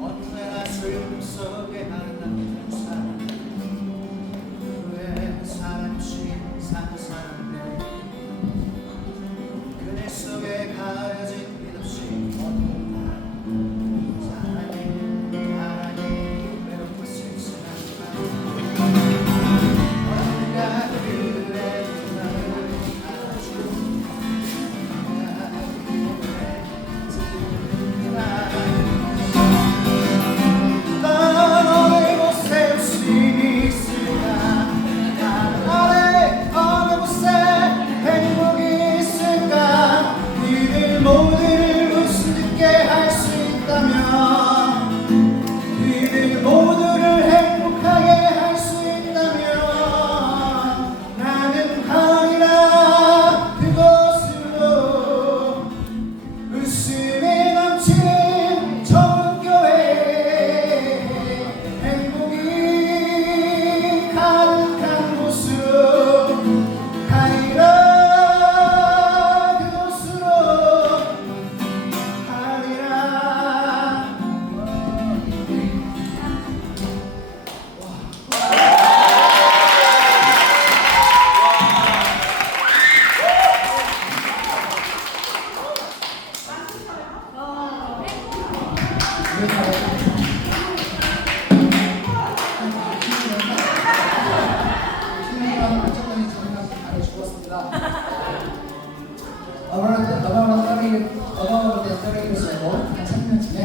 언제나 슬픔 속에 하나는 사람 왜 사람치 상상돼 그늘 속에 가려진 빛 없이 어떤 날 사랑이 외롭고 쓸쓸한 밤 언젠가 그래 너를 알아준 난 어느 곳에 웃음이 있을까 다른 어느 곳에 행복이 있을까 이들 모두를 웃음짓게 할 수 있다면 이들 모두를 행복하게 할 수 있다면 나는 가리라 그곳으로 웃음이 넘치는 저 교회 행복이 가득한 곳으로 가리라 그곳으로 가리라. About 30 years ago, 한 3년쯤에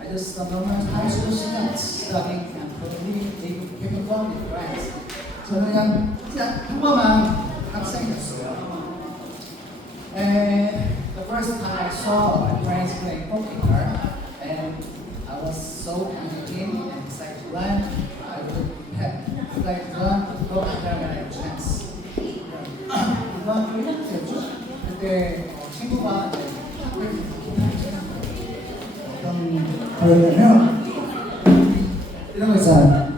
I just normal high school students studying and probably became one with friends. 저는 그냥 평범한 학생이었어요. And the first time I saw my friends playing poker, and I was so entertained and excited to learn. I would like to learn to go there when I had a chance. 이번 때였죠? 그때 친구가 어떤 거였냐면 이런 거 있잖아요.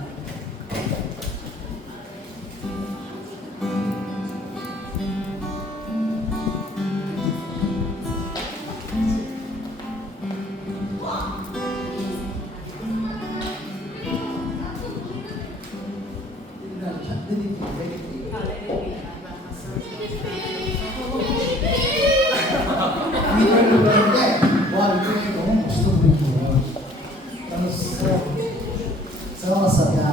이걸 그러는데 와 이게 너무 멋있어 보이는 거예요. 그래서 그냥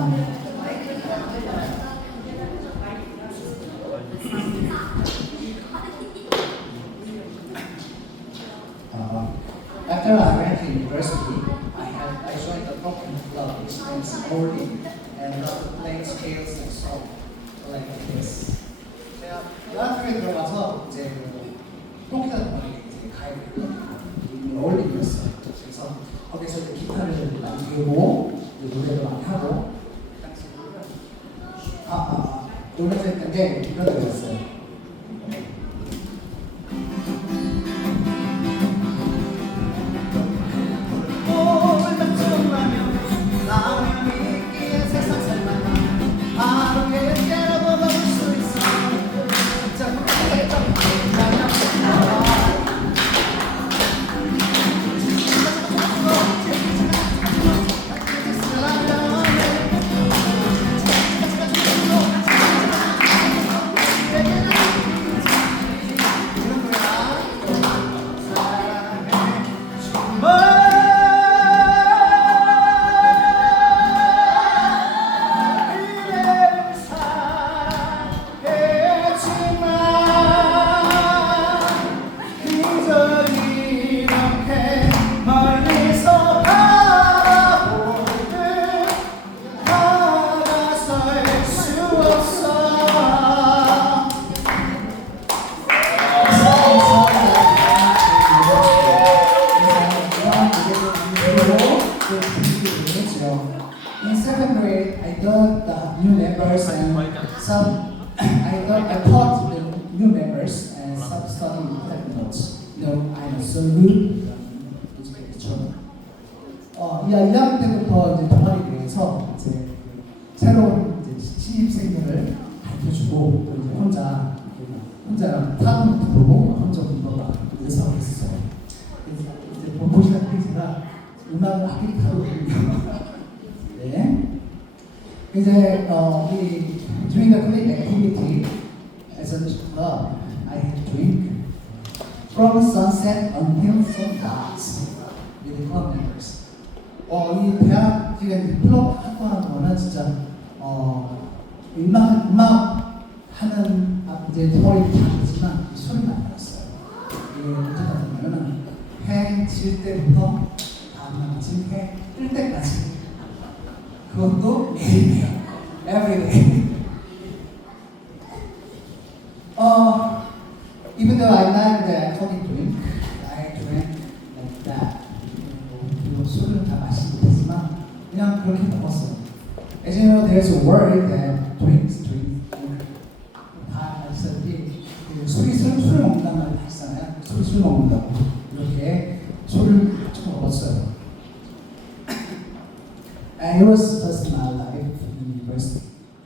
after I went to university, I joined the poker club, which means holding and playing scales and so like this. 제가 대학교에 들어가서 이제 포켓 동아리에 이제 가입을 어울리기였어요. 그래서 거기서 이제 기타를 만들고 노래를 많이 하고 노래를 했던 게 이런 노래였어요. In seventh grade, I got the new members and I taught the new members and some studying with notes. I'm so good. 이 1학년 때부터 이제 동아리에서 이제 새로운 이제 신입생들을 가르쳐주고 또 이제 혼자 타고도 부르고 혼자 공부가 그래서 했어요. 음악을 아끼타로군요. 네. 이제 we during the clinic activity as a club, I drink from sunset until sunrise with the club members. 이 대학 지금 클럽 활동하는 거는 진짜 음악 하는 이제 동아리 다르지만 소리가 안 났어요. 이게 어떻게 하냐면은 해 질 때부터 다음날 아침 해뜰 때까지 그것도 매일매일 every day. Even though I like the alcoholic drink, I drank like that. 그리고 술을 다 마시지 못했지만 그냥 그렇게 먹었어요. As you know, there's a word that drinks, 다 아시다시피 술을 먹는다는 말이 다 있잖아요. 술 먹는다고 이렇게 술을 좀 먹었어요. And it was just my life in university,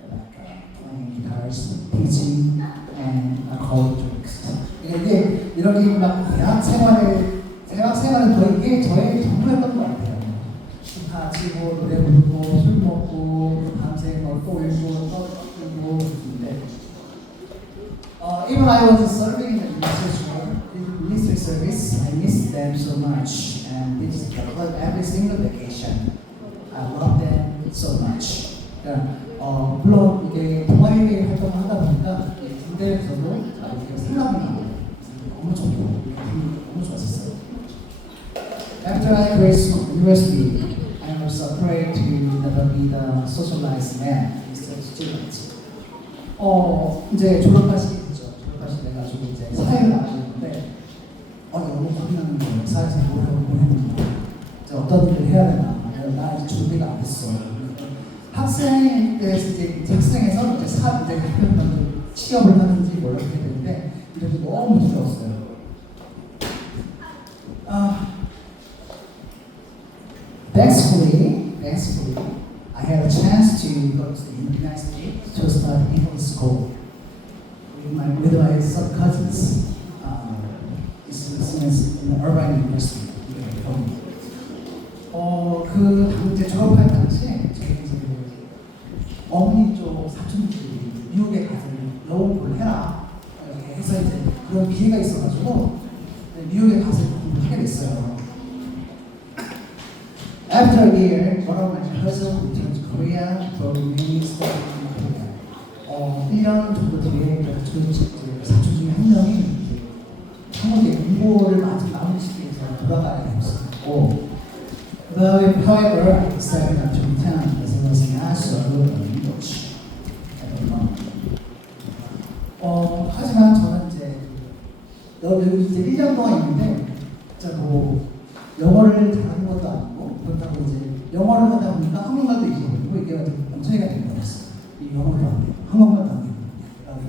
like playing guitars, teaching, and alcoholic drinks. 이게 이렇게 막 대학 생활은 거의 이게 저의 전부였던 것 같아요. 기타 치고 노래 부르고 술 먹고 밤새 뭐 꼴고 떠들고 그런데 even I was serving in the ministry service, I missed them so much, and this every single vacation. I love them so much. 그러니까 물론 이게 동아리 활동을 하다 보니까 군대에서도 이렇게 생각이 나고 너무 좋고 너무 좋았었어요. After I graduated university, I was afraid to never be the socialized man instead of student. 이제 졸업할 시기 됐죠. 졸업할 시기 돼가지고 이제 사회를 나가는데 너무 고민하는 거예요. 사회에서 뭘 하고 했는데 이제 어떤 일을 해야 되나. 나 이제 준비가 안 됐어. 학생 때 이제 학생에서 이제 취업을 하는지 뭘 하게 되는데 이렇게 너무 무서웠어요. Thankfully, I had a chance to go to the United States to start English school with my sub cousins. It's in the urban university. 이제 졸업할 당시에 저희 이제 어머니 쪽 사촌들이 미국에 가서 영어 공부를 해라 이렇게 해서 이제 그런 기회가 있어가지고 미국에 가서 공부를 하게 됐어요. After a year, one of my cousins returned to Korea for remaining study in Korea. 1년 정도 뒤에 사촌 중에 한 명이 한국에 공부를 아직 마무리시키기 위해서 돌아가야 됐었고 however, I decided not to return as it was not so good in English at the moment. 하지만 저는 여기 이제 1년 동안 있는데 진짜 뭐 영어를 잘하는 것도 아니고 그렇다고 이제 영어를 하다 보니까 한국말도 잊어버리고 이게 엄청나게 된 거였어요. 이 영어도 안 되고 한국말도 안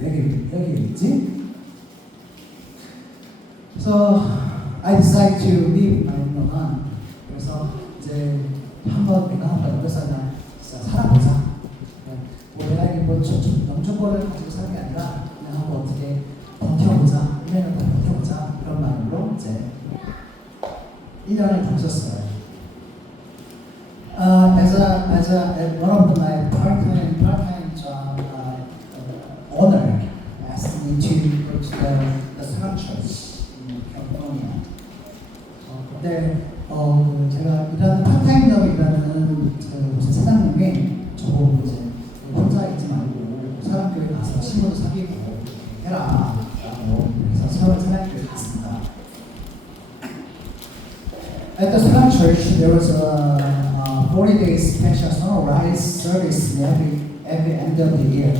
되고 여기 있지? So I decided to leave my Milan. 그래서 이제 내가 한번 여기서 그냥 진짜 살아보자. 뭐 내가 이게 뭐 영주권을 가지고 사는 게 아니라 그냥 한번 어떻게 버텨보자. 1년을 더 버텨보자. 이런 마음으로 이제 1년을 버텼어요. As one of my part-time job owner asked me to go to the Salam Church in California. 그때 제가 일하는 파타임 잡을 일하는 무슨 사장님이 저보고 이제 혼자 있지 말고 사람교회 가서 친구도 사귀고 해라 라고 그래서 사람교회 갔습니다. At the Salam Church, there was a 40-day special sunrise service every end of the year.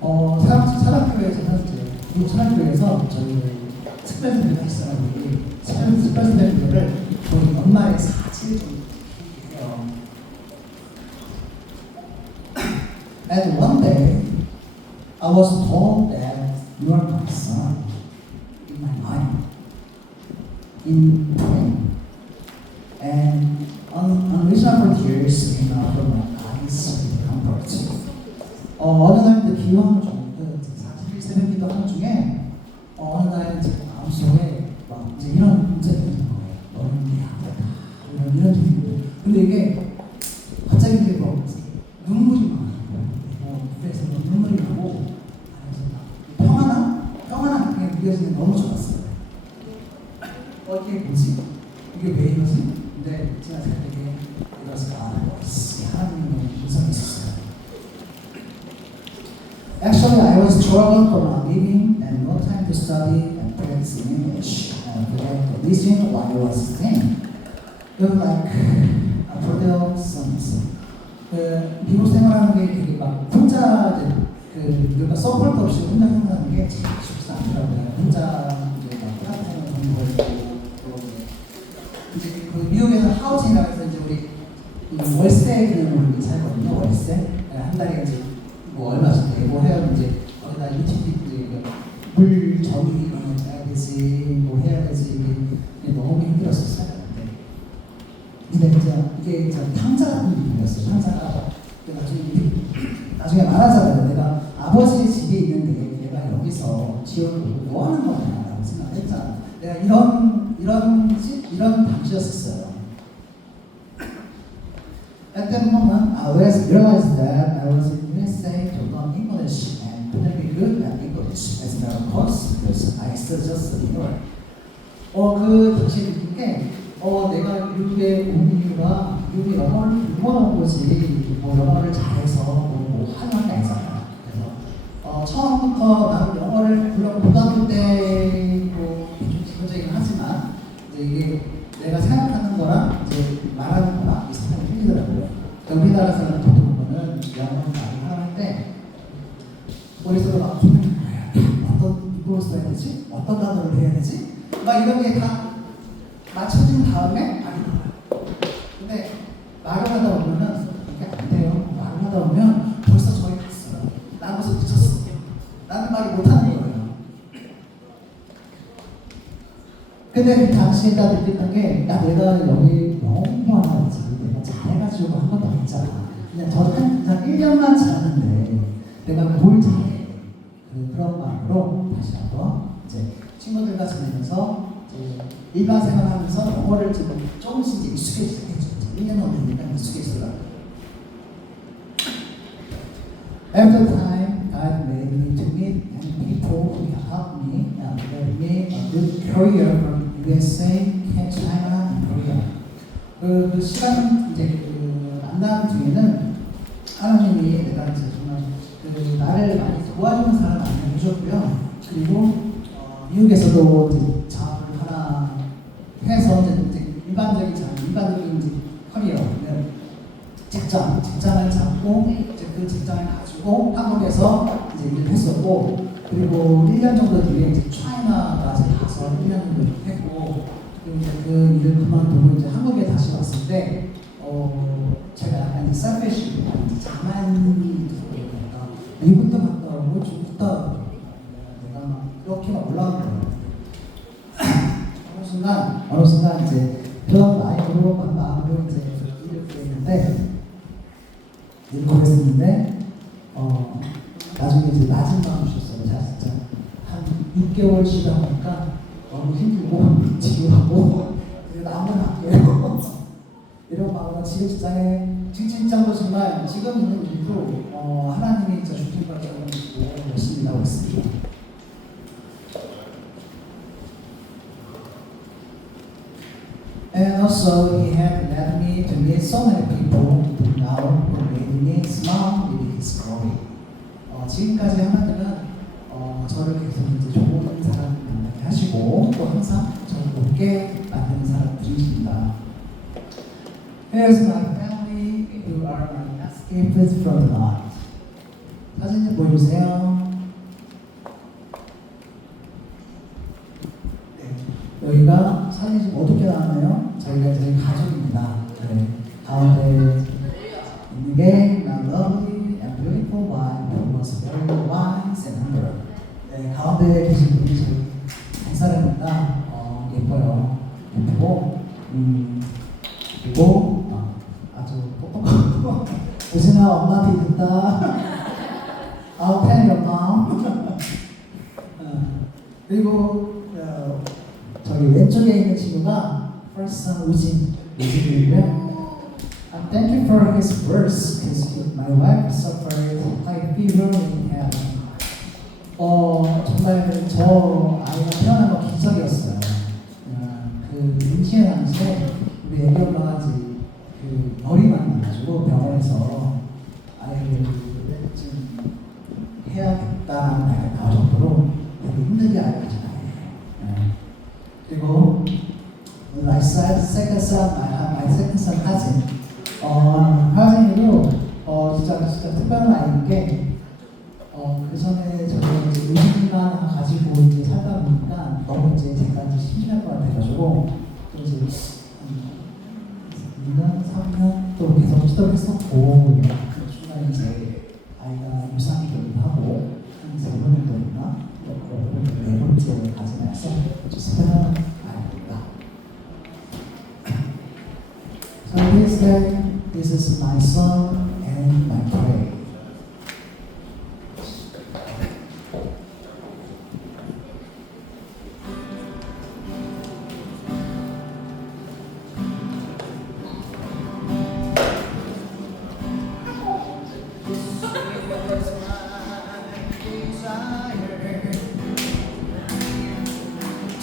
사람교회에서는 이제 미국 사람교회에서 저희 특별 선배가 있어요. 특별 선배들을 거의 연말에 4칠 정도 해요. And one day, I was told that you are my son in my mind, in pain, and unreasonable tears came out of my eyes with comfort. 어느 날 그 기원 중, 41 새벽 기도 하는 중에 어느 날 제 마음속에 막 이제 이런 문제가 있는 거예요. 너는 내 아들이다. 근데 이게 갑자기 이제 뭐 눈물이 막 그래서 눈물이 나고 평안한 그게 느껴지는 게 너무 좋았어요. 이게 뭐지? 이게 왜 이러지? 근데 제가 생각하기에 이것이 하나님의 음성이 있었어요. Actually, I was troubled for not living and no time to study and practice in English. And I began to listen while I was singing. It was like a prodigal songs. 미국 생활하는 게 되게 막 혼자 그러니까 서포트 없이 혼자 생활하는 게 참 쉽지 않더라고요. 혼자 이제 막 플랫폼을 보는 거고 이제 그 미국에서 하우징이라고 해서 이제 우리 월세 그냥 살거든요. 월세 한 달에 이제 뭐 얼마씩 내고 해야 이제 거기다 유티리티 물 전기 이런 거 해야 되지 뭐 해야 되지 이게 너무 힘들었었어요. 근데 진짜 이게 진짜 탕자 같은 느낌이었어요. 탕자가 나중에 말하자면 내가 아버지 집에 있는데 내가 여기서 지역을 뭐 하는 거냐라고 생각했잖아. 내가 이런 당시였었어요. At that moment, I realized that I was in USA to learn English and couldn't be good at English as a matter of course because I still just a beginner. 그 당시에 느낀 게 내가 미국에 온 이유가 미국에 영어를 공부하는 거지 뭐 영어를 잘해서 뭐 하는 게 아니잖아. 그래서 처음부터 나는 영어를 물론 고등학교 때뭐 기본적이긴 하지만 이제 이게 내가 생각하는 거랑 이제 말하는 거랑 이 상당히 틀리더라고요. 우리나라 사람 보통 보면은 영어를 많이 하는데 머릿속으로 막 어떤 이걸 써야 되지? 어떤 단어를 해야 되지? 막 이런 게 다 맞춰진 다음에 말이 나와요. 근데 말을 하다 보면은 이게 안 돼요. 말을 하다 보면 벌써 저기 갔어요. 나 벌써 늦었어. 나는 말을 못하는 거예요. 근데 그 당시에 나 느꼈던 게 내가 여기 영어 공부하지 내가 잘해가지고 한 것도 아니잖아. 그냥 저 한 1년만 지났는데 내가 뭘 잘해. 그런 마음으로 다시 한번 이제 친구들과 지내면서 일반 생활하면서 영어를 조금씩 이제 익숙해지게 했죠. 1년 넘으니까 익숙해지더라고요. After time, God made me to meet many people who helped me and gave me a good career from USA, China, and Korea. 그 시간 이제 만난 뒤에는 하나님이 내가 이제 정말 나를 많이 도와주는 사람 많이 해줬고요. 그리고 미국에서도 이제 작업을 하나 해서 이제 일반적인 이제 커리어는 직장을 잡고 이제 그 직장을 가지고 한국에서 이제 일을 했었고 그리고 1년 정도 뒤에 이제 차이나까지 가서 1년 정도 했고 그리고 이제 그 일을 그만두고 이제 한국에 다시 왔을 때 제가 약간 이제 셀피쉬 자만이 되니까 미국도 갔다 오고 중국도 내가 막 이렇게 막 올라간 거예요. 어느 순간 이제 그런 마음으로 이제 일을 구했는데 나중에 이제 낮은 마음이 주셨어요. 진짜 한 6개월 쉬다 보니까 너무 힘들고 지루하고 그래도 아무나 할게요. 이런 마음으로 지금 직장도 정말 지금 있는 일도 하나님이 진짜 주님밖에 없는 일고 열심히 하고 있습니다. And also, He had led me to meet so many people who now made me smile with His glory. 지금까지 하나님은 저를 계속 이제 좋은 사람 만나게 하시고 또 항상 저를 웃게 만드는 사람들이십니다. Here's my family who are my escapists from the Lord. 사진 좀 보여주세요. 여기가 사진이 좀 어둡게 나왔나요? 저희가 저희 가족입니다. 네. 가운데 있는 게 my lovely and beautiful wife who was very wise and humble. 네, 가운데 계신 분이 저희 한 사람입니다. 예뻐요. 예쁘고 그리고 아주 똑똑하고 우진아 엄마한테 이른다. 팬이 엄마. 그리고 저기 왼쪽에 있는 친구가 first son 우진이고요. Thank you for his words, because my wife suffered high fever in heaven. 정말 저 아이가 태어난 거 기적이었어요. 그 임신의 당시에 우리 애기 엄마가 그 머리만 나가지고 병원에서 아이를 좀 해야겠다는 말이 나올 정도로 되게 힘들게 알고 있잖아요. 그리고 my second son 하진 하진이도 진짜 특별한 아이인 게 그 전에 저는 이제 의식만 가지고 이제 살다 보니까 너무 이제 제가 이제 심심할 것 같아가지고 또 이제 2년, 3년 또 계속 시도했었고 그 중간에 이제 아이가 유산이 되기도 하고 한 3년 정도나 네 번째 가지면서 특별한 아이입니다. So this day, this is my song and my prayer.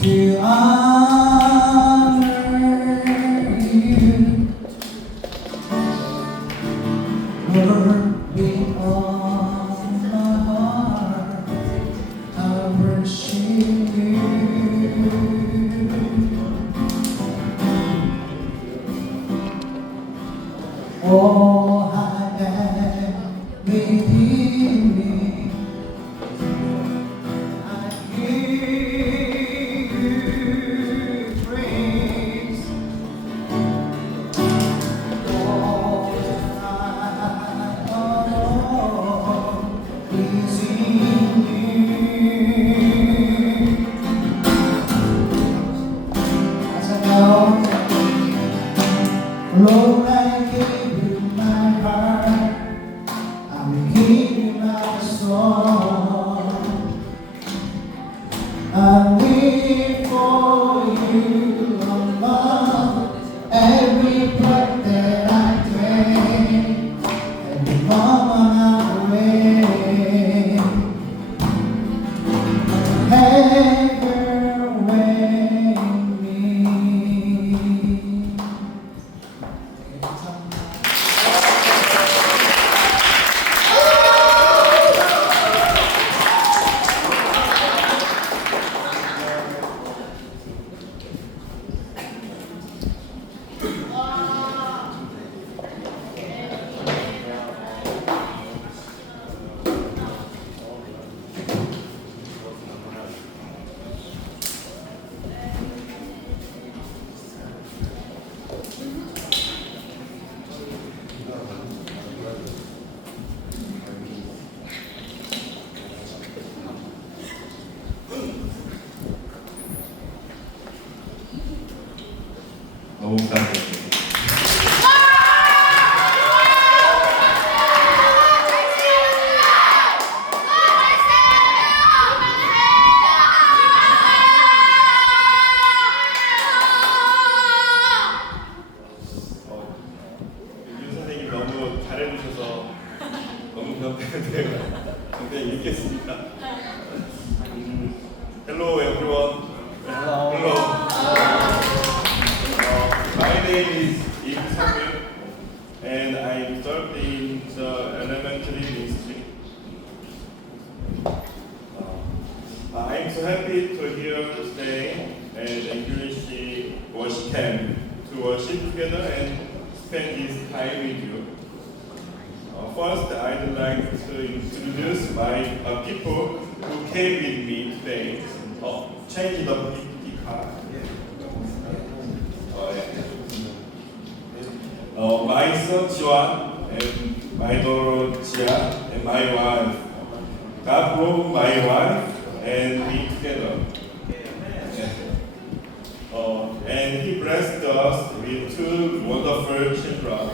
To honor you, Lord, be on my heart, I worship you. Oh, I am within me, I give you praise. All I know is in you. As I know, Lord, I give you my heart, I will give you my soul. I live for you alone. Every breath that I take, every moment I'm away, have your way in me. 너무 부탁드립니다. 윤 선생님 너무 잘해주셔서 너무 변태인데요. 굉장히 읽겠습니다. Hello everyone. Hello. My name is Im Sang-yun, and I served in the elementary ministry. I'm so happy to here today and English worship camp to worship together and spend this time with you. First, I'd like to introduce my people who came with me today. Change the PPT card. My son Jiwan and my daughter Jia and my wife. God brought my wife and me together. And He blessed us with two wonderful children.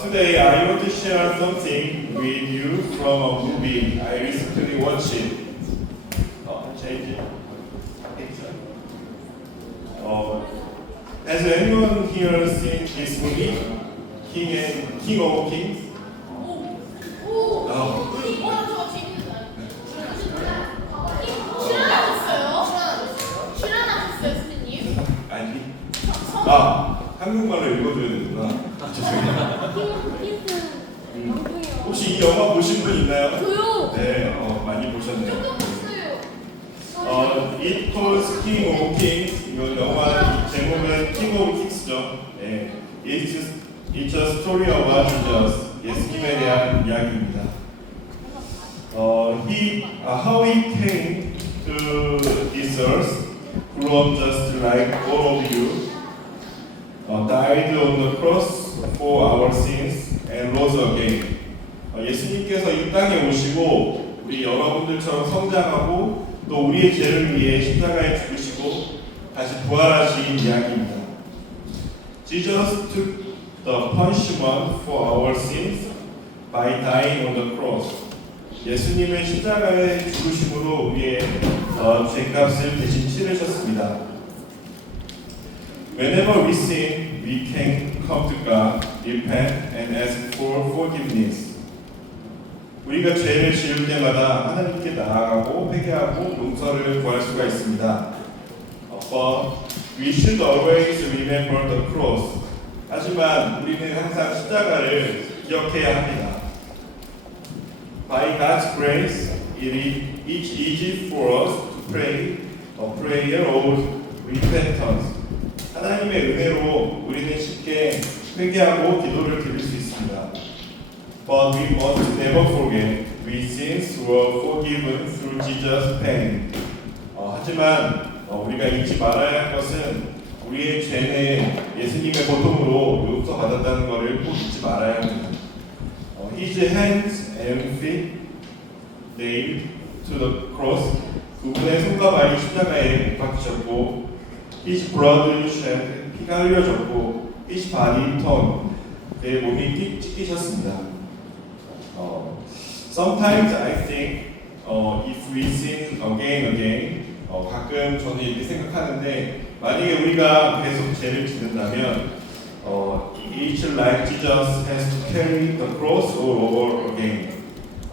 Today I want to share something with you from a movie I recently watched. Change it. Has anyone here seen this movie? King of Kings? 아니. 한국말로 읽어줘야 되는구나. 죄송해요. 혹시 이 영화 보신 분 있나요? 네, 많이 보셨네요. It calls King of Kings. 이거 영화 제목은 King of Kings죠. 네, it's a story about Jesus. 예수님에 대한 이야기입니다. How he came to this earth, grew up just like all of you, died on the cross for our sins, and rose again. 예수님께서 이 땅에 오시고 우리 여러분들처럼 성장하고 또 우리의 죄를 위해 십자가에 죽으시고 다시 부활하신 이야기입니다. Jesus took the punishment for our sins by dying on the cross. 예수님은 십자가에 죽으심으로 우리의 죄값을 대신 치르셨습니다. Whenever we sin, we can come to God, repent, and ask for forgiveness. 우리가 죄를 지을 때마다 하나님께 나아가고 회개하고 용서를 구할 수가 있습니다. But we should always remember the cross. 하지만 우리는 항상 십자가를 기억해야 합니다. By God's grace, it is easy for us to pray a prayer of repentance. 하나님의 은혜로 우리는 쉽게 회개하고 기도를 드릴 수 있습니다. But we must never forget we sins were forgiven through Jesus' pain. 하지만 우리가 잊지 말아야 할 것은 우리의 죄는 예수님의 고통으로 용서받았다는 것을 꼭 잊지 말아야 합니다. His hands and feet nailed to the cross. 그분의 손과 발이 십자가에 못 박히셨고, His blood shed. 피가 흘려졌고, His body torn. 그의 몸이 찢기셨습니다. Sometimes I think if we sin again, 가끔 저는 이렇게 생각하는데 만약에 우리가 계속 죄를 짓는다면 each like Jesus has to carry the cross all over again.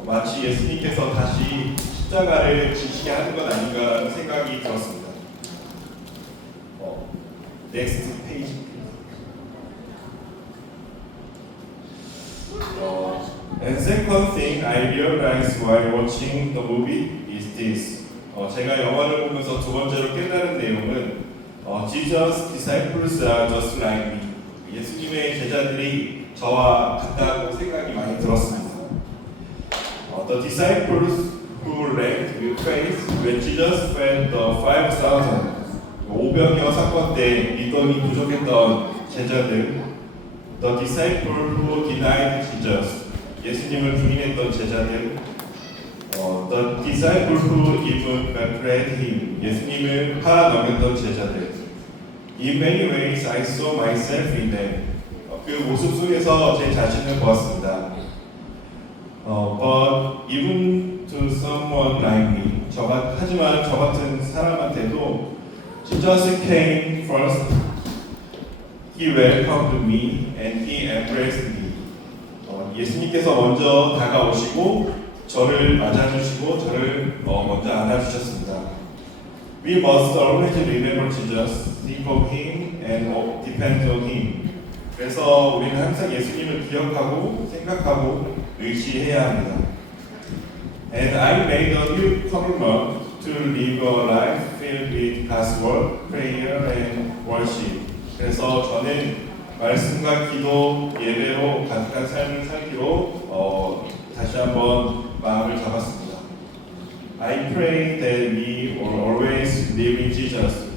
마치 예수님께서 다시 십자가를 지시게 하는 건 아닌가라는 생각이 들었습니다. Next page. And second thing I realized while watching the movie is this. 제가 영화를 보면서 두 번째로 깨달은 내용은 Jesus disciples are just like me. 예수님의 제자들이 저와 같다고 생각이 많이 들었습니다. The disciples who left with faith when Jesus fed the 5,000. 오병이어 사건 때 믿음이 부족했던 제자들. The disciple who denied Jesus. 예수님을 부인했던 제자들. The disciple who even betrayed him. 예수님을 팔아넘겼던 제자들. In many ways, I saw myself in them. 그 모습 속에서 제 자신을 보았습니다. But even to someone like me, 하지만 저 같은 사람한테도 Jesus came first. He welcomed me and he embraced me. 예수님께서 먼저 다가오시고 저를 맞아주시고 저를 먼저 안아주셨습니다. We must always remember Jesus, think of Him, and depend on Him. 그래서 우리는 항상 예수님을 기억하고 생각하고 의지해야 합니다. And I made a new commitment to live a life filled with God's word, prayer, and worship. 그래서 저는 말씀과 기도, 예배로 가득한 삶을 살기로 다시 한번 마음을 잡았습니다. I pray that we will always live in Jesus.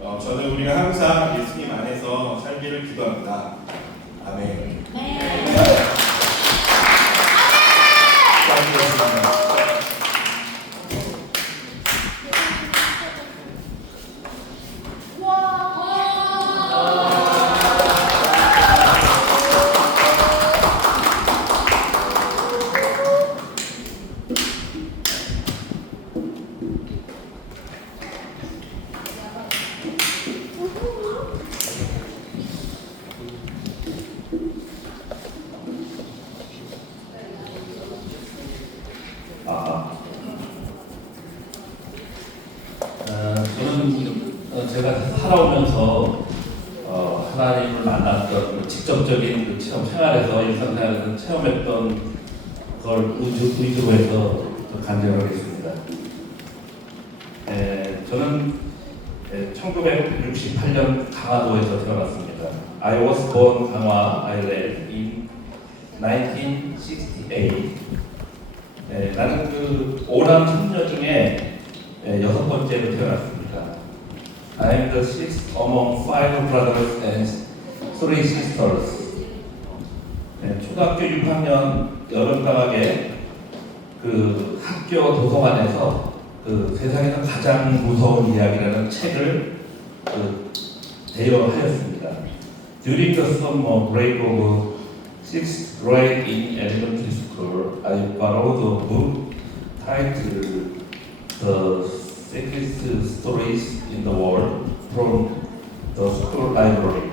저는 우리가 항상 예수님 안에서 살기를 기도합니다. 아멘. 제가 살아오면서 하나님을 만났던 직접적인 그 체험 생활에서 일상생활에서 체험했던 걸 위주로 해서 간증하겠습니다. 저는 1968년 강화도에서 태어났습니다. I was born 강화, Ireland in 1968. 나는 그 5남 3녀 중에 6번째로 태어났습니다. I am the sixth among 5 brothers and 3 sisters. 초등학교 6학년 여름방학에 그 학교 도서관에서 그 세상에서 가장 무서운 이야기라는 책을 대여하였습니다. During the summer break of 6th grade in elementary school, I borrowed a book titled The Secret Stories in the World from the school library.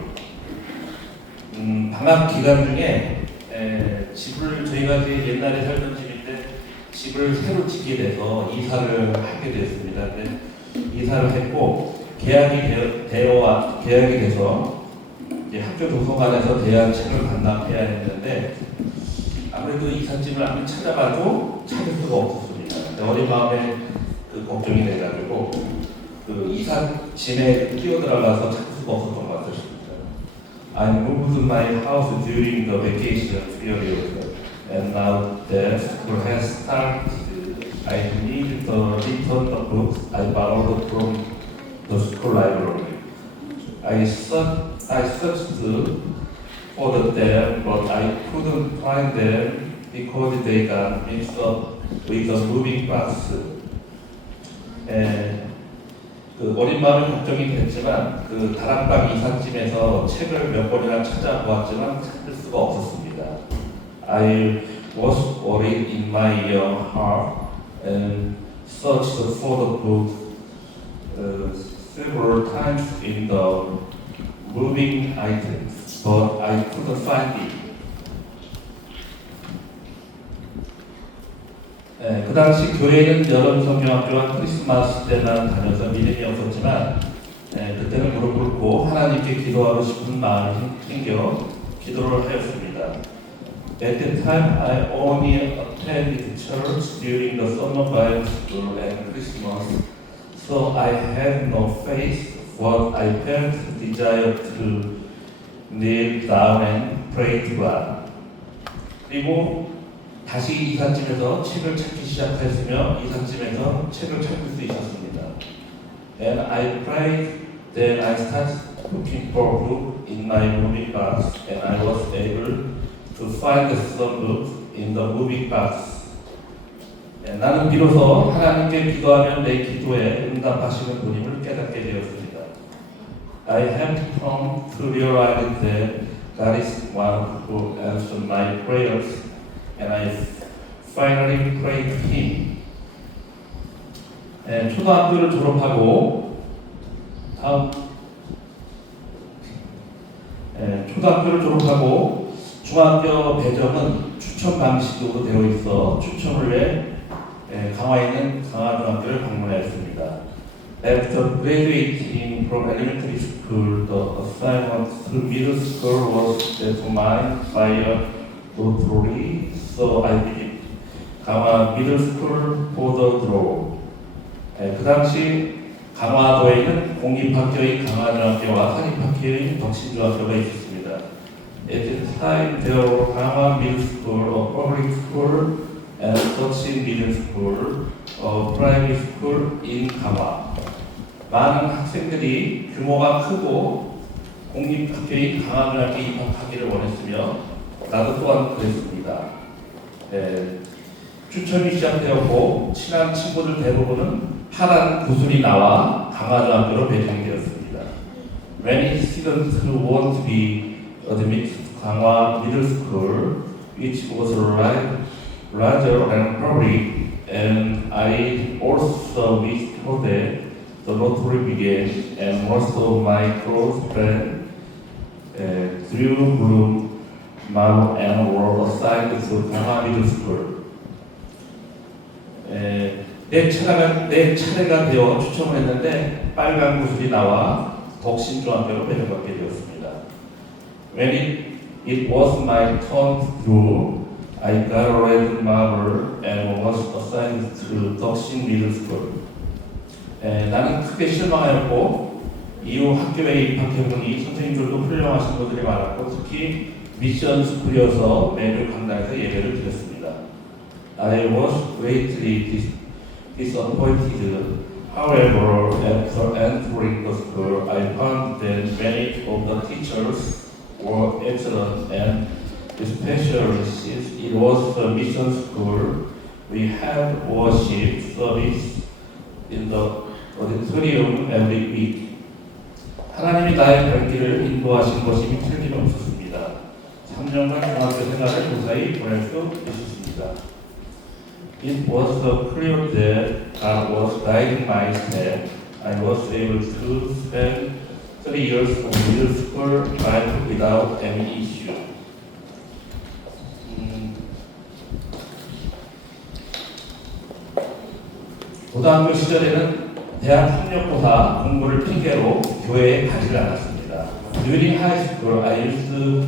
방학 기간 중에 집을 저희가 이제 옛날에 살던 집인데 집을 새로 짓게 돼서 이사를 하게 되었습니다. 근데 이사를 했고 계약이 돼서 이제 학교 도서관에서 대여한 책을 반납해야 했는데 아무래도 이삿짐을 아무리 찾아봐도 찾을 수가 없었습니다. 어린 마음에 그 걱정이 돼가지고 그 이삿짐에 끼어들어가서 찾을 수가 없었던 것 같습니다. I moved my house during the vacation period, and now that school has started, I need to return the books I borrowed from the school library. I searched for them, but I couldn't find them because they got mixed up with the moving box. 그 어린 마음에 걱정이 됐지만 그 다락방 이삿짐에서 책을 몇 번이나 찾아보았지만 찾을 수가 없었습니다. I was worried in my young heart and searched for the book several times in the moving items, but I couldn't find it. 그 당시 교회는 여름 성경학교와 크리스마스 때만 다녀서 믿음이 없었지만 그때는 무릎 꿇고 하나님께 기도하고 싶은 마음이 생겨 기도를 하였습니다. At the time, I only attended church during the summer Bible school and Christmas, so I had no faith, but I felt desire to kneel down and pray to God. 그리고 다시 이삿짐에서 책을 찾기 시작했으며 이삿짐에서 책을 찾을 수 있었습니다. And I prayed, then I started looking for a book in my moving box, and I was able to find some books in the moving box. 나는 비로소 하나님께 기도하면 내 기도에 응답하시는 분임을 깨닫게 되었습니다. I have come to realize that God is one who answers my prayers. And I finally prayed to Him. 초등학교를 졸업하고 중학교 배정은 추천 방식으로 되어 있어 추천을 위해 강화에 있는 강화중학교를 방문하였습니다. After graduating from elementary school, the assignment to middle school was determined by a lottery. So I did 강화 middle school for the draw. 그 당시 강화도에는 공립학교인 강화중학교와 사립학교인 덕신중학교가 있었습니다. At the time, there were 강화 middle school, a public school, and 덕신 middle school, a private school in 강화. 많은 학생들이 규모가 크고 공립학교인 강화중학교에 입학하기를 원했으며 나도 또한 그랬습니다. 추천이 시작되었고 친한 친구들 대부분은 하란 구술이 나와 강화중학교로 배정이 되었습니다. Many students who want to be admitted to 강화 Middle School, which was larger and public, and I also wished for that the lottery began, and most of my close friends Drew Bloom, Mao, and were assigned to 강화 Middle School. 내 차례가 되어 추첨을 했는데 빨간 구슬이 나와 덕신중학교로 배정받게 되었습니다. It was my turn to draw, I got a red marble and was assigned to 덕신 Middle School. 나는 크게 실망하였고 이후 학교에 입학해보니 선생님들도 훌륭하신 분들이 많았고 특히 미션 스쿨이어서 매주 강당에서 예배를 드렸습니다. I was greatly disappointed. However, after entering the school, I found that many of the teachers were excellent, and especially since it was a mission school, we had worship service in the auditorium every week. 하나님이 나의 발길을 인도하신 것이 틀림없었습니다. 3년간 중학교 생활을 무사히 보낼 수 있었습니다. It was clear that God was guiding my step. I was able to spend 3 years of middle school life without any issue. 고등학교 시절에는 대학 학력고사 공부를 핑계로 교회에 가지를 않았습니다. During high school, I used to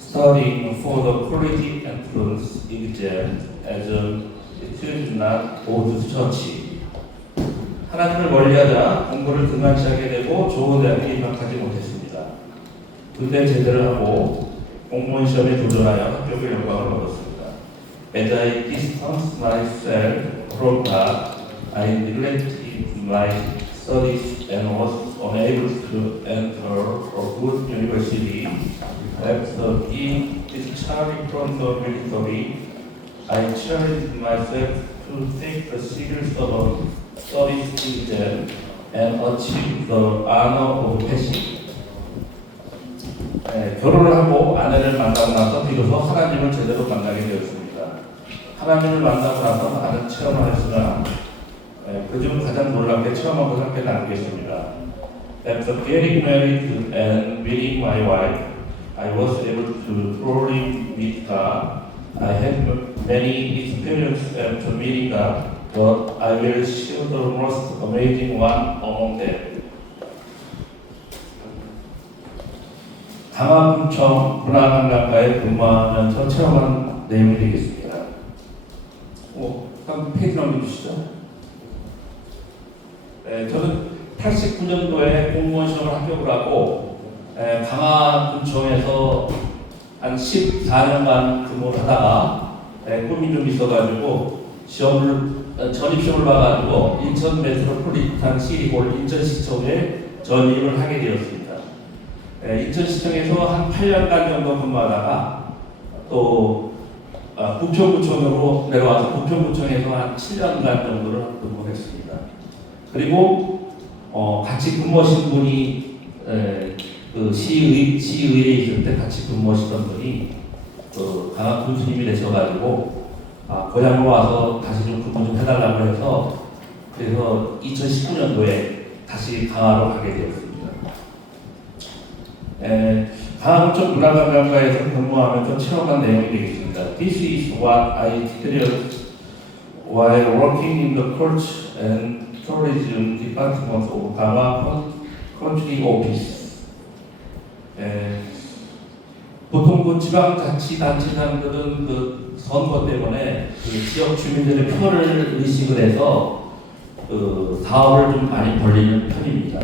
studying for the quality entrance exam as it is not go to church. 하나님을 멀리하자 공부를 등한시 하게 되고 좋은 대학에 입학하지 못했습니다. 군대 제대를 하고 공무원 시험에 도전하여 합격의 영광을 얻었습니다. As I distanced myself from God, I neglected my studies and was unable to enter a good university. After being discharged from the military, I challenged myself to take the serious of studies exam and achieve the honor of passing. 결혼을 하고 아내를 만나고 나서 비로소 하나님을 제대로 만나게 되었습니다. 하나님을 만나고 나서 많은 체험을 했으나 그중 가장 놀랍게 체험한 것을 함께 나누겠습니다. After getting married and meeting my wife, I was able to truly meet God. I had many experiences after meeting God, but I will share the most amazing one among them. 강화군청 문화관광가에 근무하면서 체험한 내용이 되겠습니다. 다음 페이지 넘겨주시죠. 저는 89년도에 공무원 시험을 합격을 하고 강화군청에서 한 14년간 근무를 하다가 꿈이 좀 있어가지고 전입시험을 봐가지고 인천 메트로폴리탄 시리홀 인천시청에 전입을 하게 되었습니다. 인천시청에서 한 8년간 정도 근무하다가 또 부평구청으로 내려와서 부평구청에서 한 7년간 정도를 근무했습니다. 그리고 같이 근무하신 분이 그 시의회에 있을 때 같이 근무하시던 분이 강학 군수님이 되셔가지고 고향으로 와서 다시 좀 근무 좀 해달라고 해서 그래서 2019년도에 다시 강화로 가게 되었습니다. 강화군청 문화관광가에서 근무하면서 체험한 내용이 되겠습니다. This is what I experienced while working in the Culture and Tourism Department of 강화 Country Office. 보통 그 지방자치단체장들은 그 선거 때문에 그 지역 주민들의 표를 의식을 해서 그 사업을 좀 많이 벌리는 편입니다.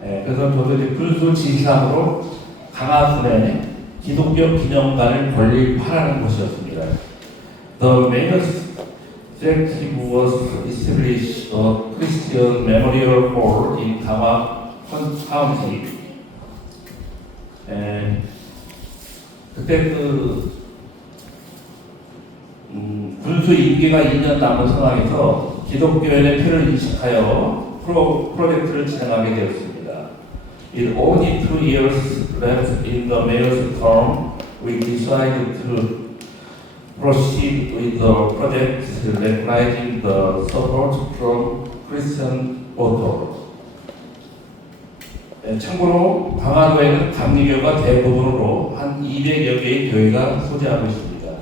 그래서 저도 이제 군수지시상으로 강화군에 기독교 기념관을 건립하라는 것이었습니다. The mayor's objective was to establish a Christian memorial hall in 강화 county. 그때 군수 임기가 2년 남은 상황에서 기독교인의 표를 인식하여 프로젝트를 진행하게 되었습니다. With only 2 years left in the mayor's term, we decided to proceed with the project, recognizing the support from Christian voters. 참고로 강화도에는 감리교가 대부분으로 한 200여 개의 교회가 소재하고 있습니다.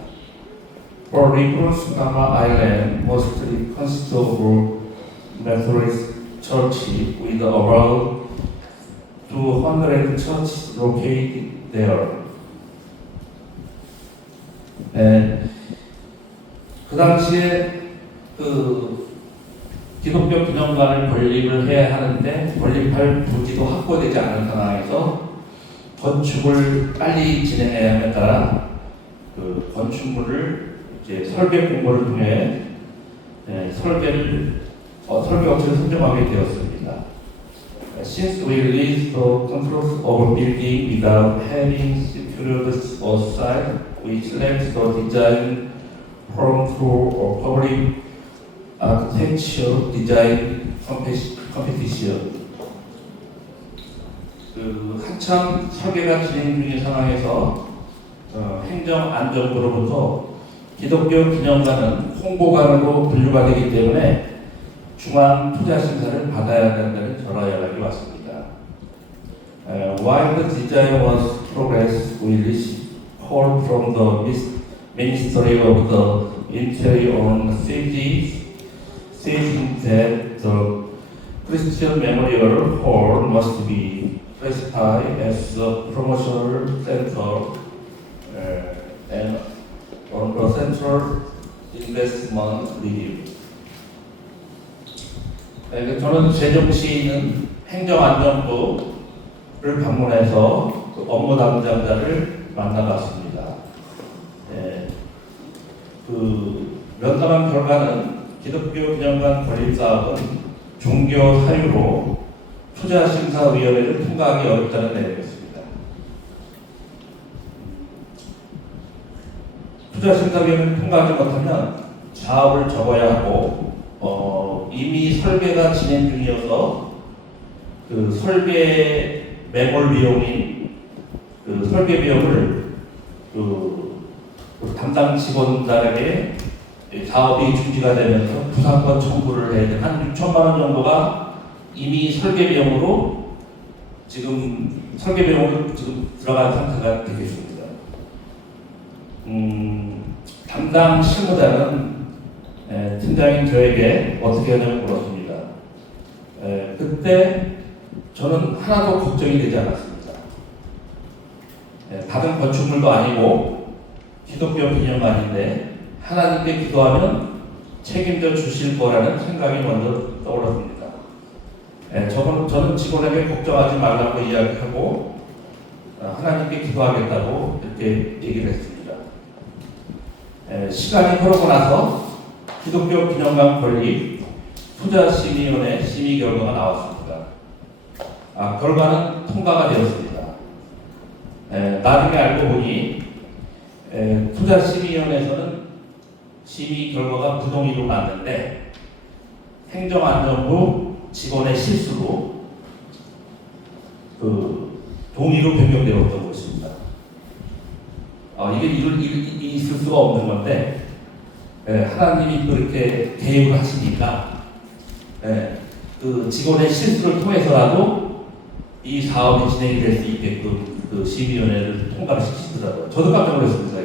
For Reference Gama Island mostly consists of Methodist church with about 200 churches located there. 그 당시에 그 기독교 기념관을 건립을 해야 하는데 건립할 부지도 확보되지 않은 상황에서 건축을 빨리 진행해야 함에 따라 그 건축물을 이제 설계 공모를 통해 설계업체를 선정하게 되었습니다. Since we released the controls of building without having secured a site which left the design forum through a public architecture design competition. 그 한참 설계가 진행 중인 상황에서 행정안전부로부터 기독교 기념관은 홍보관으로 분류가 되기 때문에 중앙 투자 심사를 받아야 한다는 전화 연락이 왔습니다. While the design was progress, we received call from the Ministry of the Interior on Safety stating that the Christian Memorial Hall must be classified as a promotional center and on the central investment review. 저는 세종시에 있는 행정안전부를 방문해서 그 업무 담당자를 만나봤습니다. 그 면담한 결과는 기독교 기념관 건립 사업은 종교 사유로 투자심사위원회를 통과하기 어렵다는 내용이었습니다. 투자심사위원회를 통과하지 못하면 사업을 접어야 하고 이미 설계가 진행 중이어서 그 설계 매몰 비용인 그 설계 비용을 그 담당 직원들에게 사업이 중지가 되면서 부상권 청구를 해야 되는 한 6천만 원 정도가 이미 설계 비용으로 지금 들어간 상태가 되겠습니다. 담당 실무자는 팀장인 저에게 어떻게 하냐고 물었습니다. 그때 저는 하나도 걱정이 되지 않았습니다. 다른 건축물도 아니고 기독교 기념관인데 하나님께 기도하면 책임져 주실 거라는 생각이 먼저 떠올랐습니다. 저는 직원에게 걱정하지 말라고 이야기하고 하나님께 기도하겠다고 이렇게 얘기를 했습니다. 시간이 흐르고 나서 기독교 기념관 건립 투자심의위원회 심의 결과가 나왔습니다. 결과는 통과가 되었습니다. 나중에 알고 보니 투자심의위원회에서는 심의 결과가 부동의로 났는데 행정안전부 직원의 실수로 그 동의로 변경되었던 것입니다. 이게 있을 수가 없는 건데 하나님이 그렇게 개입을 하시니까 그 직원의 실수를 통해서라도 이 사업이 진행이 될 수 있게끔 그 심의위원회를 통과를 시키더라고요. 저도 깜짝 놀랐습니다.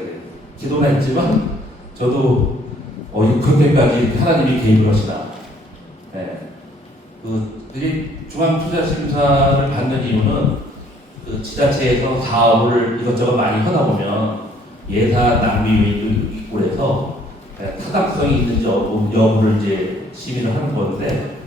기도는 했지만 저도 그렇게까지 하나님이 개입을 하시나. 그게 중앙투자심사를 받는 이유는 그 지자체에서 사업을 이것저것 많이 하다 보면 예산 낭비도 있고 그래서 타당성이 있는지 여부를 이제 심의를 하는 건데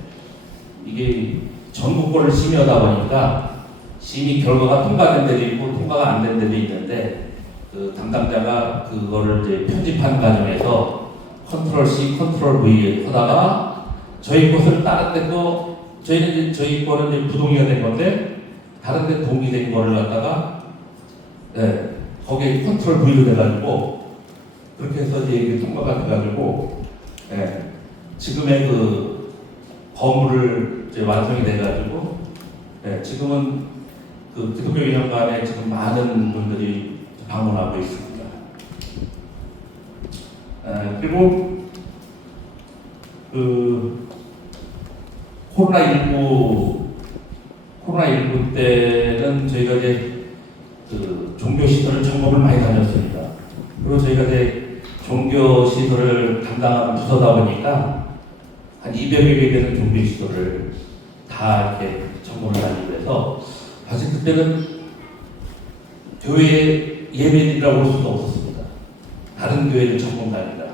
이게 전국권을 심의하다 보니까 심의 결과가 통과된 데도 있고 통과가 안 된 데도 있는데 그 담당자가 그거를 이제 편집한 과정에서 컨트롤 C, 컨트롤 V 하다가 저희 것을 다른 데 또 저희는 저희 거는 이제 부동의가 된 건데 다른 데 동의된 거를 갖다가 거기에 컨트롤 V로 돼가지고 그렇게 해서 이제 통과가 돼가지고 지금의 그 건물을 이제 완성이 돼가지고 지금은 그 기독교 기념관에 지금 많은 분들이 방문하고 있습니다. 그리고 그 코로나19 때는 저희가 이제 그 종교 시설을 점검을 많이 다녔습니다. 그리고 저희가 이제 종교 앞서다 보니까 한 200여 개 되는 종교 시도를 다 이렇게 점검을 하기 위해서 사실 그때는 교회 예배드리라고 할 수도 없었습니다. 다른 교회를 점검합니다.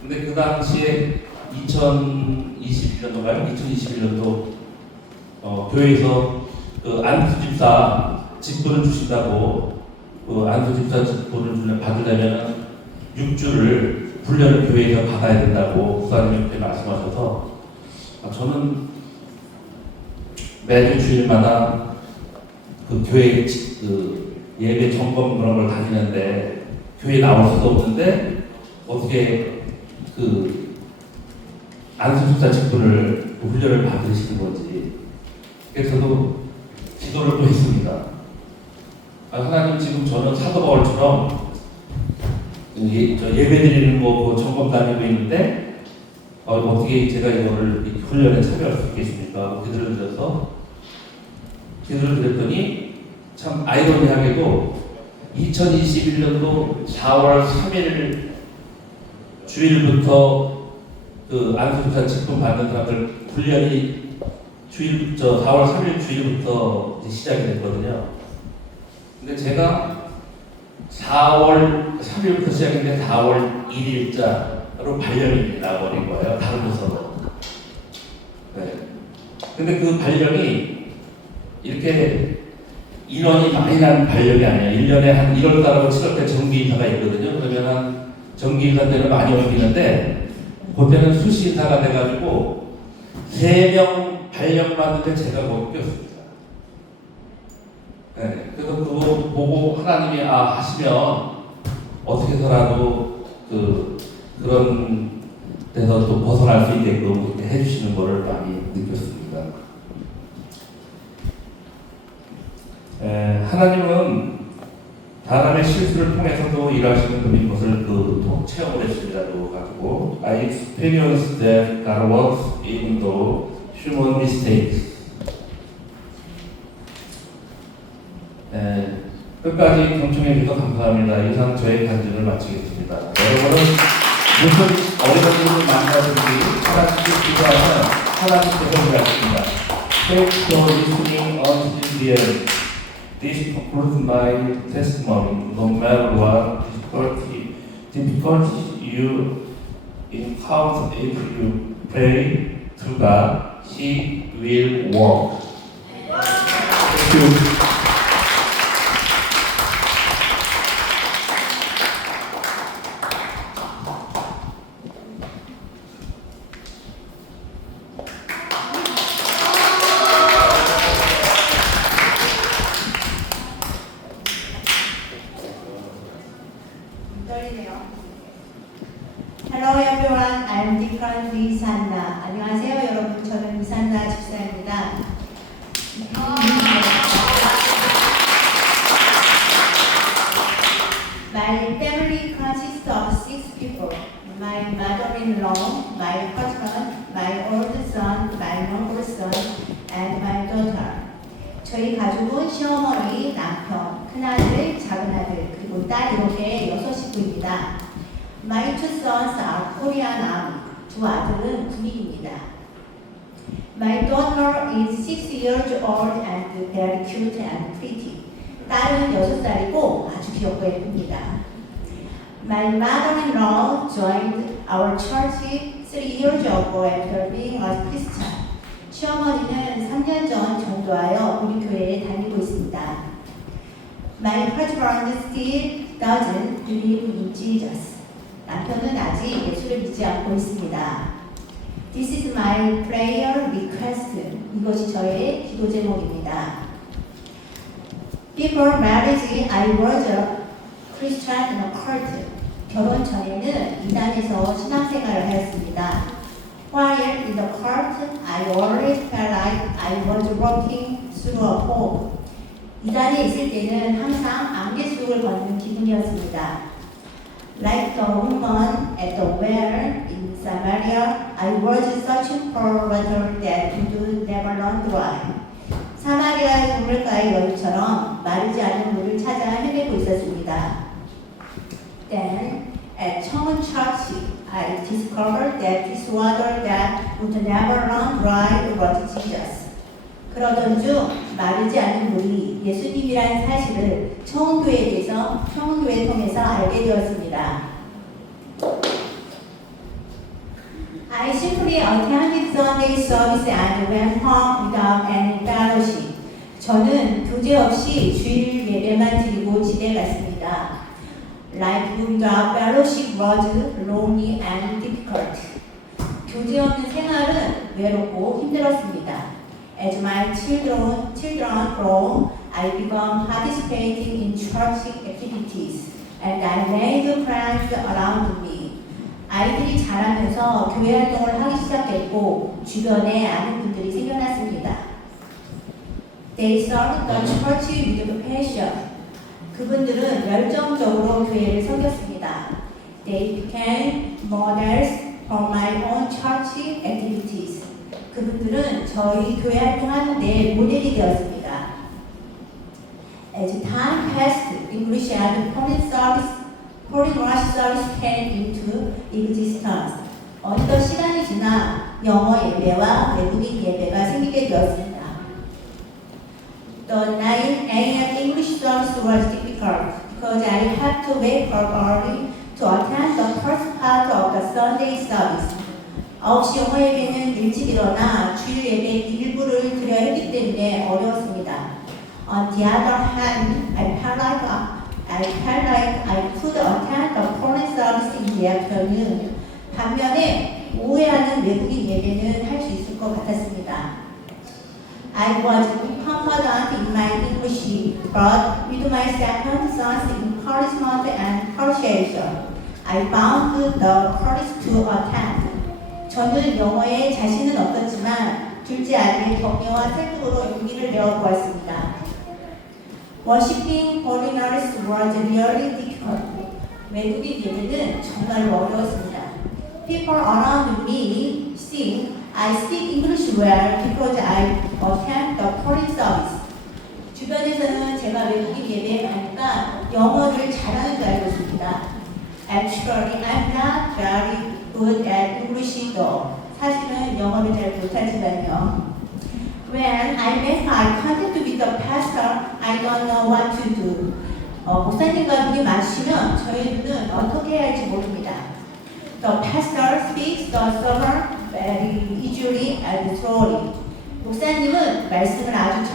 근데 그 당시에 2021년도가요? 2021년도 교회에서 그 안수집사 직분을 주신다고 그 안수집사 직분을 받으려면 6주를 훈련을 교회에서 받아야 된다고 목사님께 말씀하셔서 저는 매주 주일마다 그 교회 그 예배 점검 그런 걸 다니는데 교회 나올 수도 없는데 어떻게 그 안수집사 직분을 훈련을 받으시는 건지 그래서 저도 기도를 또 했습니다. 하나님 지금 저는 사도 바울처럼 예배드리는 거 점검 다니고 있는데 어떻게 제가 이거를 훈련에 참여할 수 있겠습니까? 기도를 드렸더니 참 아이러니하게도 2021년도 4월 3일 주일부터 그 안수집사 직분 받는 사람들 훈련이 4월 3일 주일부터 시작이 됐거든요. 근데 제가 4월 3일부터 시작했는데 4월 1일자로 발령이 나버린 거예요. 다른 부서로. 네. 근데 그 발령이 이렇게 인원이 많이 난 발령이 아니에요. 1년에 한 1월달하고 7월달 정기인사가 있거든요. 그러면 한 정기인사 때는 많이 옮기는데 그때는 수시인사가 돼가지고 3명 발령 받는데 제가 거기 꼈습니다. 네, 그래서 그거 보고 하나님이 하시면 어떻게 해서라도 그런 데서 또 벗어날 수 있게끔 그렇게 해주시는 거를 많이 느꼈습니다. 하나님은 사람의 실수를 통해서도 일하시는 분인 것을 체험을 했습니다. 가지고 I experienced that God works even though human mistakes. 끝까지 경청해 주셔서 감사합니다. 이상 저의 간증을 마치겠습니다. 여러분은 무슨 어려움을 만나든지 하나님께 기도하면 하나님께서 일하십니다. Thanks for listening until the end. This concludes my testimony. No matter what difficulty you encounter, if you pray to God, He will work. Thank you. Hello everyone, I'm Deacon 리산나. 안녕하세요 여러분, 저는 리산나 집사입니다. My family consists of 6 people. My mother-in-law, my husband, my oldest son, my youngest son, and my daughter. 저희 가족은 시어머니, 남편, 큰아들, 작은아들, 그리고 딸 이렇게 6식구입니다. My 2 sons are Korean Army. 2 아들은 군인입니다. My daughter is 6 years old and very cute and pretty. 딸은 6살이고 아주 귀엽고 예쁩니다. My mother-in-law joined our church 3 years ago after being a Christian. 시어머니는 3년 전 전도하여 우리 교회에 다니고 있습니다. My husband still doesn't believe in Jesus. 남편은 아직 예수를 믿지 않고 있습니다. This is my prayer request. 이것이 저의 기도 제목입니다. Before marriage, I was a Christian in a cult. 결혼 전에는 이단에서 신앙생활을 하였습니다. While in the cult, I always felt like I was walking through a hole. 이단에 있을 때는 항상 안개 속을 걷는 기분이었습니다. Like the woman at the well in Samaria, I was searching for water that would never run dry. 사마리아의 우물가의 여인처럼 마르지 않은 물을 찾아 헤매고 있었습니다. Then, at Chong Church, I discovered that this water that would never run dry was Jesus. 그러던 중 마르지 않는 물이 예수님이라는 사실을 청운교회에 통해서 알게 되었습니다. I simply attended Sunday service and went home without any fellowship. 저는 교제 없이 주일 예배만 드리고 집에 갔습니다. Life without fellowship was lonely and difficult. 교제 없는 생활은 외롭고 힘들었습니다. As my children grow, I began participating in church activities, and I made friends around me. 아이들이 자라면서 교회 활동을 하기 시작했고 주변에 아는 분들이 생겨났습니다. They served the church with passion. 그분들은 열정적으로 교회를 섬겼습니다. They became models for my own church activities. 그분들은 저희 교회 활동하는데 모델이 되었습니다. As time passed, English and foreign worship service came into existence. 어느덧 시간이 지나 영어 예배와 외국인 예배가 생기게 되었습니다. The 9 a.m. English service was difficult because I had to wake up early to attend the first part of the Sunday service. 9시 영어 예배는 일찍 일어나 주일 예배 일부를 드려야 했기 때문에 어려웠습니다. On the other hand, I felt like I could attend the foreign service in the afternoon. 반면에 오해하는 외국인 예배는 할 수 있을 것 같았습니다. I was confident in my English, but with my second son's encouragement and persuasion, I found the courage to attend. 저는 영어에 자신은 없었지만 둘째 아들의 격려와 설득으로 용기를 내어보았습니다. Worshipping foreigners was really difficult. 외국인 예배는 정말 어려웠습니다. People around me think I speak English well because I attend the foreign service. 주변에서는 제가 외국인 예배에 가니까 영어를 잘하는 줄 알고 있습니다. Actually, I'm not very good at English though. 사실은 영어를 잘 못하지만요. When I make eye contact with the pastor, I don't know what to do. 목사님과 눈이 마주치면 저희는 어떻게 해야 할지 모릅니다. The pastor speaks the sermon very easily and slowly. 목사님은 말씀을 아주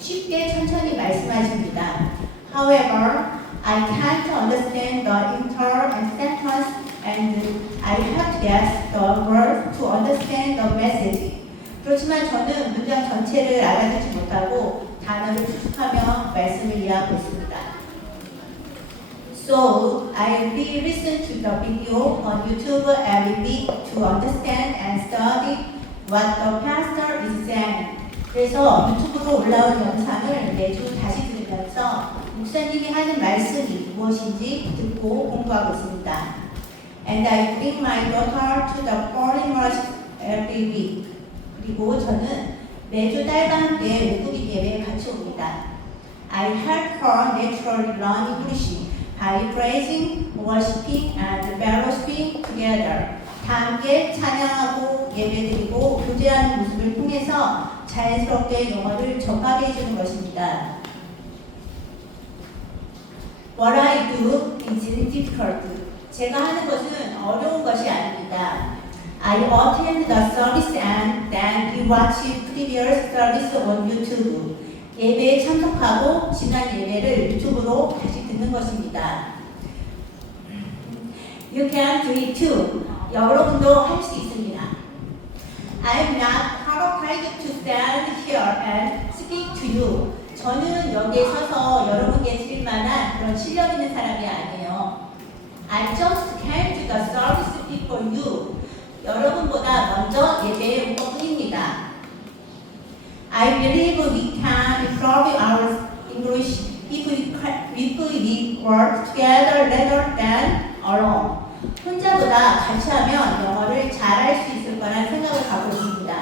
쉽게 천천히 말씀하십니다. However, I can't understand the entire sentence and I have to guess the words to understand the message. 그렇지만 저는 문장 전체를 알아듣지 못하고 단어를 추측하며 말씀을 이해하고 있습니다. So I re-listen to the video on YouTube every week to understand and study what the pastor is saying. 그래서 유튜브로 올라온 영상을 매주 다시 들으면서 목사님이 하는 말씀이 무엇인지 듣고 공부하고 있습니다. And I bring my daughter to the foreign worship every week. 그리고 저는 매주 딸과 함께 외국인 예배에 같이 옵니다. I help her naturally learn English by praising, worshiping, and fellowshipping together. 다 함께 찬양하고 예배드리고 교제하는 모습을 통해서 자연스럽게 영어를 접하게 해주는 것입니다. What I do is difficult. 제가 하는 것은 어려운 것이 아닙니다. I attend the service and then we watch previous service on YouTube. 예배에 참석하고 지난 예배를 유튜브로 다시 듣는 것입니다. You can do it too. 여러분도 할 수 있습니다. I'm not qualified to stand here and speak to you. 저는 여기에 서서 여러분께 드릴 만한 그런 실력 있는 사람이 아니에요. I just came to the service before you. 여러분보다 먼저 예배에 온 것뿐입니다. I believe we can improve our English if we work together rather than alone. 혼자보다 같이 하면 영어를 잘할 수 있을 거라는 생각을 갖고 있습니다.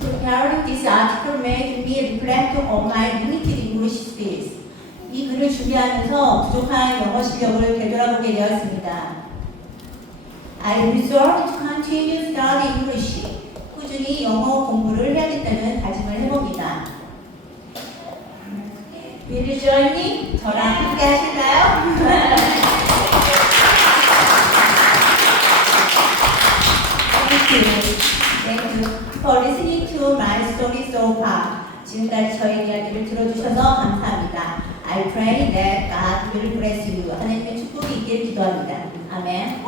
Preparing this article made me reflect on my limited English skills. 이 글을 준비하면서 부족한 영어 실력을 되돌아보게 되었습니다. I resolved to continue studying English. 꾸준히 영어 공부를 해야겠다는 다짐을 해봅니다. Will you join me? 저랑 함께 하실까요? Thank you for listening to my story so far. 지금까지 저희 이야기를 들어주셔서 감사합니다. I pray that God will bless you. 하나님의 축복이 있기를 기도합니다. 아멘.